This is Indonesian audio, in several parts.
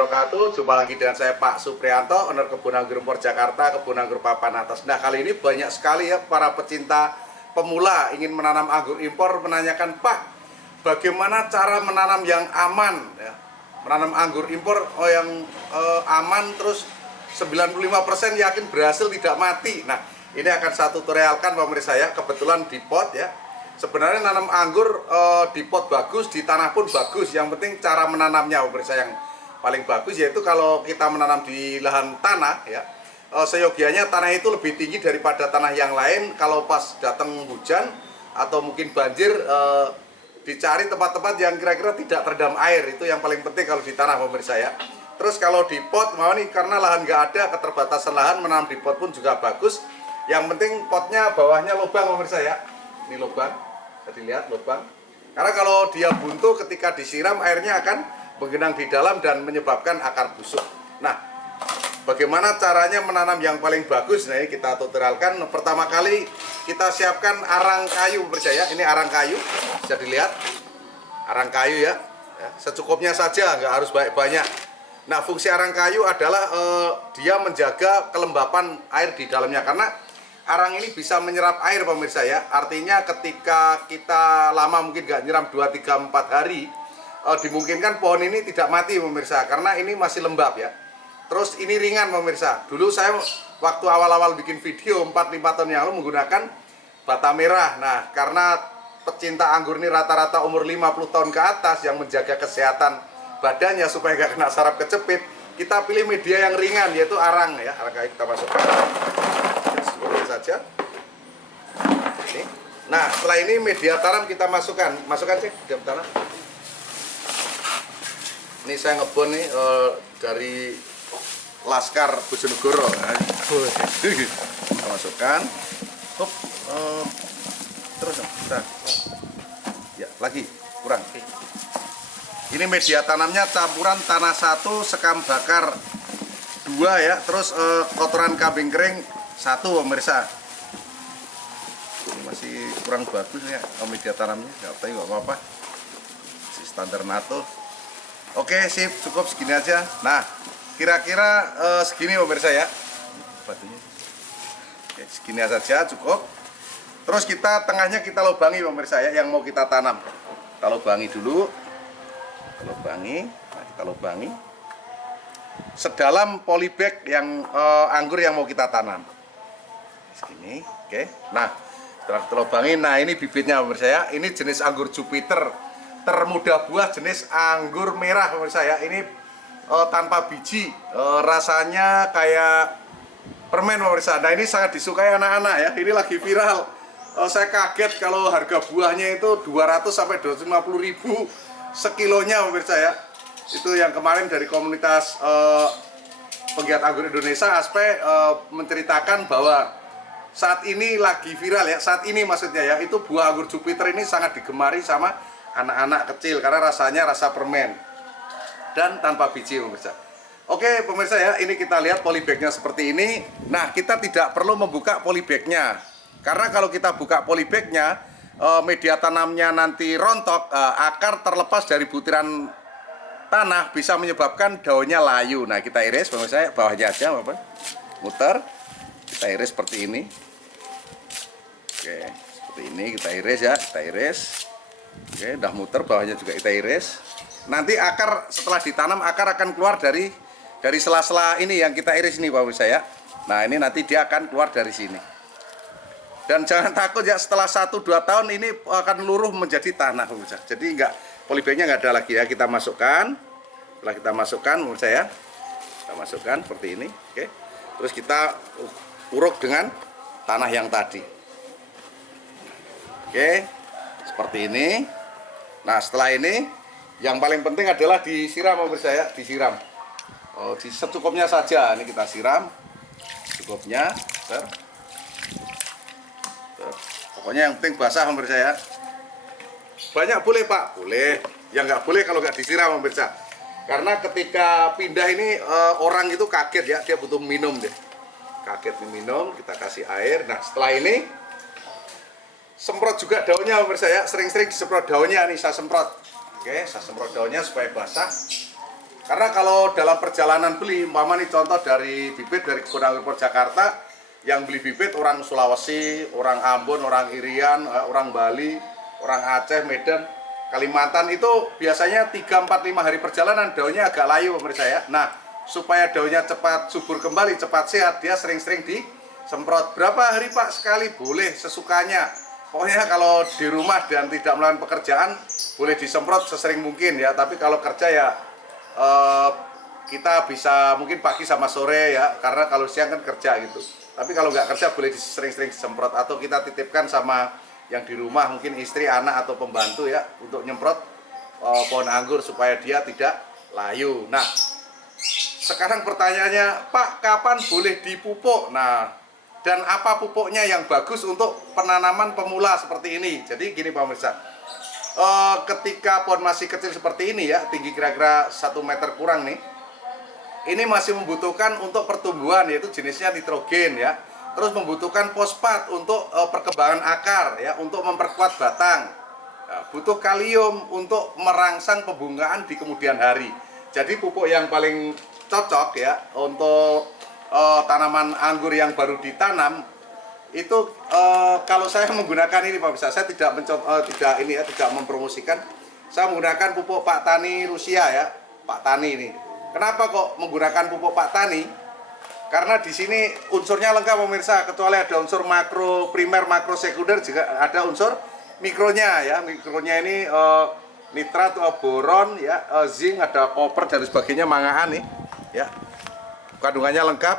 wabarakatuh. Jumpa lagi dengan saya Pak Supriyanto, owner Kebun Anggur Impor Jakarta, Kebun Anggur Papan Atas. Nah, kali ini banyak sekali ya para pecinta pemula ingin menanam anggur impor menanyakan, Pak, bagaimana cara menanam yang aman ya? Menanam anggur impor yang aman terus 95% yakin berhasil tidak mati. Nah, ini akan saya tutorialkan pemirsa ya, kebetulan di pot ya. Sebenarnya nanam anggur di pot bagus, di tanah pun bagus. Yang penting cara menanamnya pemirsa yang paling bagus, yaitu kalau kita menanam di lahan tanah ya, seyogianya tanah itu lebih tinggi daripada tanah yang lain. Kalau pas datang hujan atau mungkin banjir, dicari tempat-tempat yang kira-kira tidak terendam air. Itu yang paling penting kalau di tanah pemirsa ya. Terus kalau di pot, mau nih karena lahan nggak ada, keterbatasan lahan, menanam di pot pun juga bagus. Yang penting potnya bawahnya lubang pemirsa ya. Ini lubang. Jadi lihat lubang. Karena kalau dia buntu ketika disiram airnya akan menggenang di dalam dan menyebabkan akar busuk. Nah, bagaimana caranya menanam yang paling bagus? Nah, ini kita tutorialkan. Pertama kali kita siapkan arang kayu percaya. Ini arang kayu. Bisa dilihat. Arang kayu ya. Secukupnya saja, nggak harus banyak-banyak. Nah, fungsi arang kayu adalah dia menjaga kelembapan air di dalamnya, karena arang ini bisa menyerap air pemirsa ya. Artinya ketika kita lama mungkin nggak nyiram 2, 3, 4 hari, dimungkinkan pohon ini tidak mati pemirsa, karena ini masih lembab ya. Terus ini ringan pemirsa. Dulu saya waktu awal-awal bikin video 4-5 tahun yang lalu menggunakan bata merah. Nah, karena pecinta anggur ini rata-rata umur 50 tahun ke atas yang menjaga kesehatan badannya supaya nggak kena saraf kejepit, kita pilih media yang ringan, yaitu arang ya. Arang kayu kita masukkan seperti saja. Ini. Nah, setelah ini media tanam kita masukkan sih media tanam. Ini saya ngebon nih dari Laskar Bojonegoro. Nah, kita masukkan. Hop, terus nah. Ya, lagi kurang. Ini media tanamnya campuran tanah 1, sekam bakar 2 ya, terus kotoran kambing kering 1 pemirsa. Ini masih kurang bagus ya media tanamnya, nggak apa-apa, masih standar NATO. Oke, sip, cukup segini aja. Nah, kira-kira segini pemirsa ya batunya. Oke, segini saja cukup. Terus kita tengahnya kita lubangi pemirsa ya, yang mau kita tanam. Kita lubangi dulu. Kita lubangi sedalam polybag yang anggur yang mau kita tanam segini. Oke, nah setelah kita lubangi, nah ini bibitnya pemirsa ya. Ini jenis anggur Jupiter termuda buah, jenis anggur merah pemirsa ya. Ini tanpa biji, rasanya kayak permen pemirsa. Nah, ini sangat disukai anak-anak ya. Ini lagi viral. Saya kaget kalau harga buahnya itu 200 sampai 250 ribu sekilonya pemirsa ya. Itu yang kemarin dari komunitas penggiat anggur Indonesia ASPE menceritakan bahwa saat ini lagi viral ya, saat ini maksudnya ya, itu buah anggur Jupiter ini sangat digemari sama anak-anak kecil karena rasanya rasa permen dan tanpa biji pemirsa. Oke pemirsa ya, ini kita lihat polybagnya seperti ini. Nah, kita tidak perlu membuka polybagnya, karena kalau kita buka polybagnya, media tanamnya nanti rontok, akar terlepas dari butiran tanah bisa menyebabkan daunnya layu. Nah, kita iris pemirsa, bawahnya aja apa? Muter, kita iris seperti ini. Oke, seperti ini kita iris ya, kita iris. Oke, udah muter, bawahnya juga kita iris. Nanti akar setelah ditanam, akar akan keluar dari sela-sela ini yang kita iris ini pemirsa ya. Nah, ini nanti dia akan keluar dari sini. Dan jangan takut ya, setelah 1-2 tahun ini akan luruh menjadi tanah pemirsa. Jadi polybagnya nggak ada lagi ya. Kita masukkan, setelah kita masukkan pemirsa ya, kita masukkan seperti ini. Oke, terus kita uruk dengan tanah yang tadi. Oke, seperti ini. Nah, setelah ini yang paling penting adalah disiram pemirsa ya, disiram. Secukupnya saja. Ini kita siram cukupnya. Pokoknya yang penting basah pemirsa ya. Banyak boleh Pak, boleh. Yang nggak boleh kalau nggak disiram pemirsa. Karena ketika pindah ini orang itu kaget ya, dia butuh minum deh. Kaget minum, kita kasih air. Nah, setelah ini semprot juga daunnya pemirsa ya. Sering-sering disemprot daunnya nih, saya semprot. Oke, saya semprot daunnya supaya basah. Karena kalau dalam perjalanan beli, umpama nih contoh dari bibit dari Kebun Anggur Purjakarta, yang beli bibit orang Sulawesi, orang Ambon, orang Irian, orang Bali, orang Aceh, Medan, Kalimantan, itu biasanya 3, 4, 5 hari perjalanan daunnya agak layu pemirsa ya. Nah, supaya daunnya cepat subur kembali, cepat sehat, dia sering-sering disemprot. Berapa hari Pak sekali? Boleh, sesukanya. Pokoknya kalau di rumah dan tidak melakukan pekerjaan, boleh disemprot sesering mungkin ya. Tapi kalau kerja ya kita bisa mungkin pagi sama sore ya, karena kalau siang kan kerja gitu. Tapi kalau nggak kerja boleh sering-sering disemprot, atau kita titipkan sama yang di rumah, mungkin istri, anak, atau pembantu ya, untuk nyemprot pohon anggur supaya dia tidak layu. Nah, sekarang pertanyaannya, Pak, kapan boleh dipupuk? Nah, dan apa pupuknya yang bagus untuk penanaman pemula seperti ini? Jadi gini pemirsa, ketika pohon masih kecil seperti ini ya, tinggi kira-kira 1 meter kurang nih, ini masih membutuhkan untuk pertumbuhan, yaitu jenisnya nitrogen ya. Terus membutuhkan fosfat untuk perkembangan akar ya, untuk memperkuat batang. Nah, butuh kalium untuk merangsang pembungaan di kemudian hari. Jadi pupuk yang paling cocok ya untuk tanaman anggur yang baru ditanam itu, kalau saya menggunakan ini Pak bisa, saya tidak mempromosikan. Saya menggunakan pupuk Pak Tani Rusia ya, Pak Tani ini. Kenapa kok menggunakan pupuk Pak Tani? Karena di sini unsurnya lengkap pemirsa, kecuali ada unsur makro primer, makro sekunder, juga ada unsur mikronya ya. Mikronya ini nitrat, boron ya, zinc, ada koper dan sebagainya, mangaan nih ya. Kandungannya lengkap.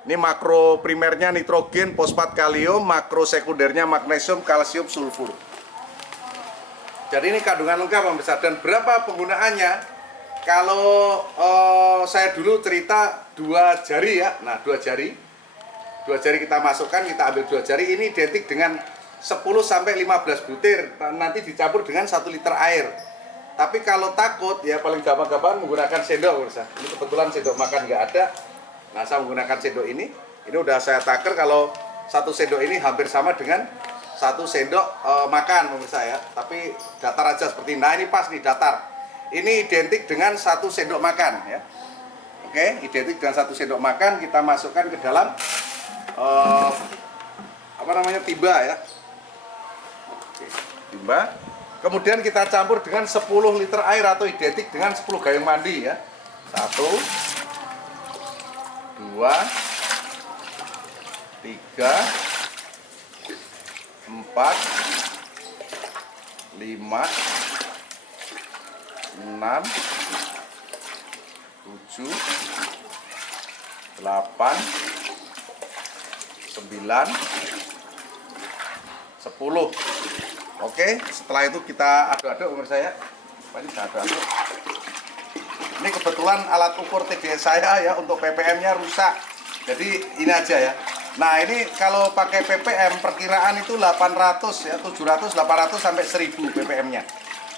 Ini makro primernya nitrogen, fosfat, kalium, makro sekundernya magnesium, kalsium, sulfur. Jadi ini kandungan lengkap pemirsa. Dan berapa penggunaannya? Kalau saya dulu cerita 2 jari ya. Nah, 2 jari kita masukkan, kita ambil 2 jari, ini identik dengan 10-15 butir, nanti dicampur dengan 1 liter air. Tapi kalau takut ya, paling gampang-gampang menggunakan sendok pemirsa. Ini kebetulan sendok makan nggak ada. Nah, saya menggunakan sendok ini udah saya taker. Kalau 1 sendok ini hampir sama dengan 1 sendok makan pemirsa ya. Tapi datar aja seperti ini. Nah, ini pas nih, datar. Ini identik dengan 1 sendok makan ya. Oke, identik dengan 1 sendok makan. Kita masukkan ke dalam timba ya. Oke, timba. Kemudian kita campur dengan 10 liter air, atau identik dengan 10 gayung mandi ya. 1, 2, 3, 4, 5, 6, 7, 8, 9, 10. Oke, setelah itu kita aduk-aduk pemirsa ya. Ini kita aduk-aduk. Ini kebetulan alat ukur TDS saya ya, untuk ppm-nya rusak. Jadi ini aja ya. Nah, ini kalau pakai ppm perkiraan itu 800 ya, 700, 800 sampai 1000 ppm-nya.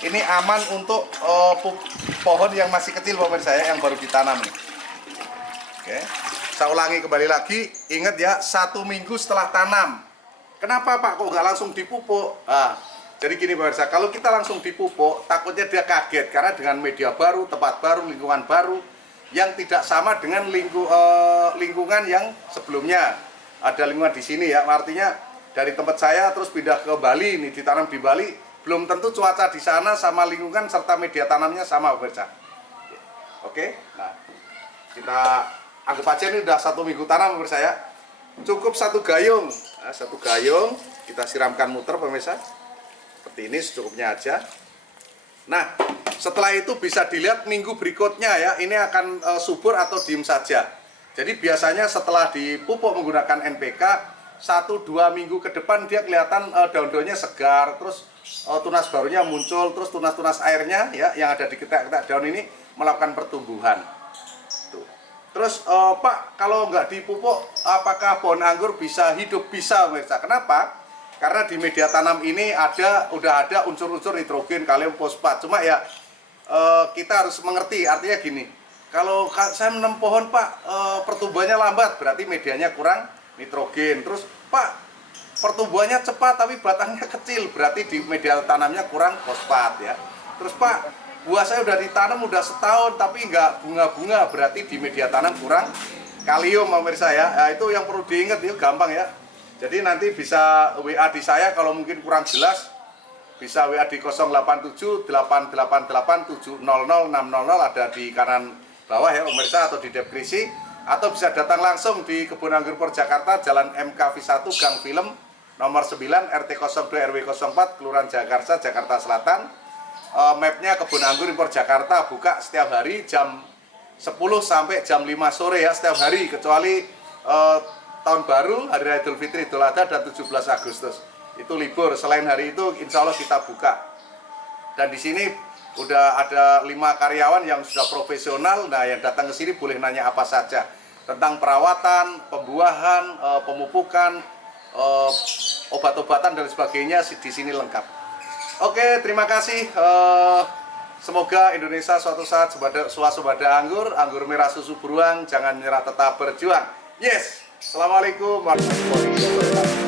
Ini aman untuk pohon yang masih kecil pemirsa ya, yang baru ditanam nih. Oke, saya ulangi kembali lagi, ingat ya, 1 minggu setelah tanam. Kenapa Pak kok nggak langsung dipupuk? Jadi gini pemirsa, kalau kita langsung dipupuk, takutnya dia kaget karena dengan media baru, tempat baru, lingkungan baru yang tidak sama dengan lingkungan yang sebelumnya. Ada lingkungan di sini ya, artinya dari tempat saya terus pindah ke Bali, ini ditanam di Bali, belum tentu cuaca di sana sama lingkungan serta media tanamnya sama pemirsa. Oke, nah kita anggap aja ini udah 1 minggu tanam pemirsa ya. Cukup 1 gayung, nah, 1 gayung kita siramkan muter pemirsa. Seperti ini secukupnya aja. Nah, setelah itu bisa dilihat minggu berikutnya ya, ini akan subur atau diem saja. Jadi biasanya setelah dipupuk menggunakan NPK, 1-2 minggu ke depan dia kelihatan daun-daunnya segar, terus tunas barunya muncul, terus tunas-tunas airnya ya yang ada di ketak-ketak daun ini melakukan pertumbuhan. Tuh. Terus Pak, kalau nggak dipupuk apakah pohon anggur bisa hidup? Bisa pemirsa. Kenapa? Karena di media tanam ini udah ada unsur-unsur nitrogen, kalium, fosfat. Cuma ya kita harus mengerti, artinya gini, kalau saya menanam pohon Pak, pertumbuhannya lambat, berarti medianya kurang nitrogen. Terus Pak, pertumbuhannya cepat tapi batangnya kecil, berarti di media tanamnya kurang fosfat ya. Terus Pak, buah saya udah ditanam udah setahun tapi nggak bunga-bunga, berarti di media tanam kurang kalium pemirsa ya. Nah, itu yang perlu diingat, itu gampang ya. Jadi nanti bisa WA di saya kalau mungkin kurang jelas, bisa WA di 087 888 700 600, ada di kanan bawah ya pemirsa, atau di deskripsi, atau bisa datang langsung di Kebun Anggur Impor Jakarta, Jalan MKV1 Gang Film nomor 9 RT 02 RW 04 Kelurahan Jagakarsa, Jakarta Selatan. Mapnya Kebun Anggur Impor Jakarta buka setiap hari jam 10 sampai jam 5 sore ya, setiap hari kecuali tahun baru, hari Raya Idul Fitri, Idul Adha, dan 17 Agustus itu libur. Selain hari itu insya Allah kita buka. Dan di sini udah ada 5 karyawan yang sudah profesional. Nah, yang datang ke sini boleh nanya apa saja tentang perawatan, pembuahan, pemupukan, obat-obatan dan sebagainya, di sini lengkap. Oke, terima kasih. Semoga Indonesia suatu saat swasembada anggur merah susu beruang, jangan nyerah, tetap berjuang. Yes. Assalamualaikum warahmatullahi wabarakatuh.